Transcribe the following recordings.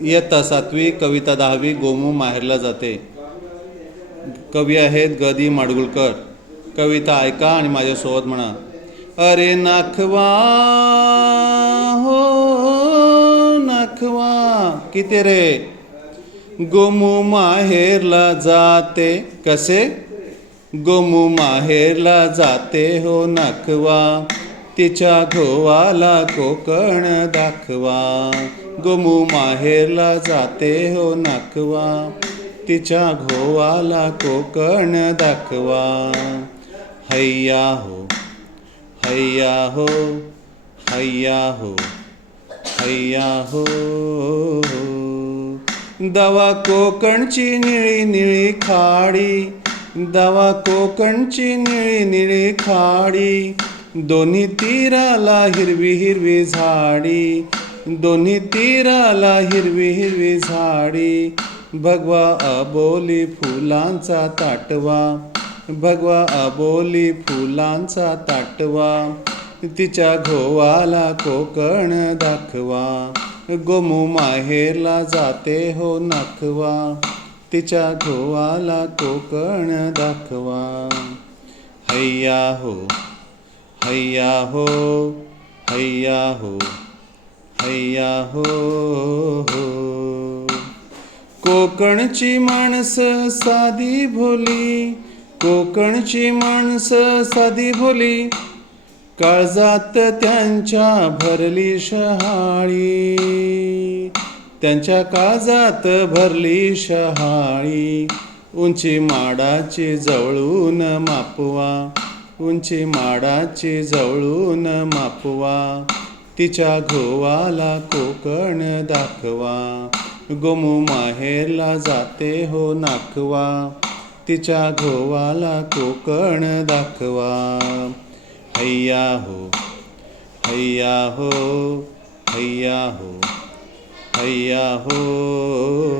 इयत्ता सातवी कविता दहावी गोमू माहेरला जाते. कवी आहेत गदी माडगुळकर. कविता ऐका आणि माझ्यासोबत म्हणा. अरे नाखवा हो नाखवा. किती रे? गोमू माहेरला जाते. कसे? गोमू माहेरला जाते हो नाखवा. तिच्या घोवाला कोकण दाखवा. गोमू माहेरला जाते हो नाकवा. तिच्या घोवाला कोकण दाखवा. हैया हो हैया हो हैया हो हैया हो. दवा कोकणची निळी निळी खाडी दवा कोकणची निळी निळी खाडी दोन्ही तीराला हिरवी हिरवी झाडी दोन्ही तीराला हिरवी हिरवी झाडी. भगवा अबोली फुलांचा ताटवा भगवा अबोली फुलांचा ताटवा. तिच्या घोवाला कोकण दाखवा गोमू माहेरला जाते हो नाखवा. तिच्या घोवाला कोकण दाखवा. हैया हो हैया हो हैया हो हैया हो हो. कोकणची माणसं साधी भोली कोकणची माणसं साधी भोली. काळजात त्यांच्या भरली शहाळी त्यांच्या काळजात भरली शहाळी. उंची माडाची जवळून मापवा उंची माडाची जवळून मापवा. तिच्या घोवाला कोकण दाखवा. गोमू माहेरला जाते हो नाखवा तिच्या घोवाला कोकण दाखवा. हैया हो हैया हो हैया हो हैया हो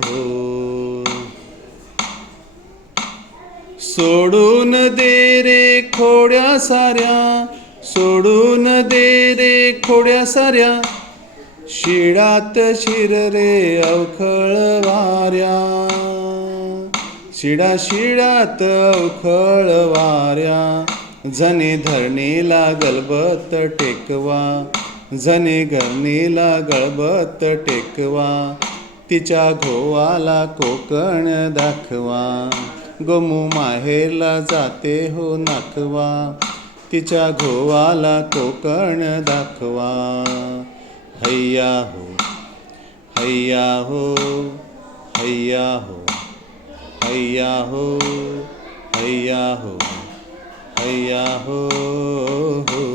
हो. सोडून दे रे खोड्या साऱ्या सोडून दे रे खोड्या साऱ्या. शिडात शिर रे अवखळ वाऱ्या. शिडा शिडात अवखळ वाऱ्या. जने धरणीला गलबत टेकवा जने घरणीला गळबत टेकवा. तिच्या घोवाला कोकण दाखवा. गमू माहेरला जाते हो नाखवा तिच्या घोवाला कोकण दाखवा. हैया हो हैया हो हैया हो हैया हो हैया हो हैया हो हो.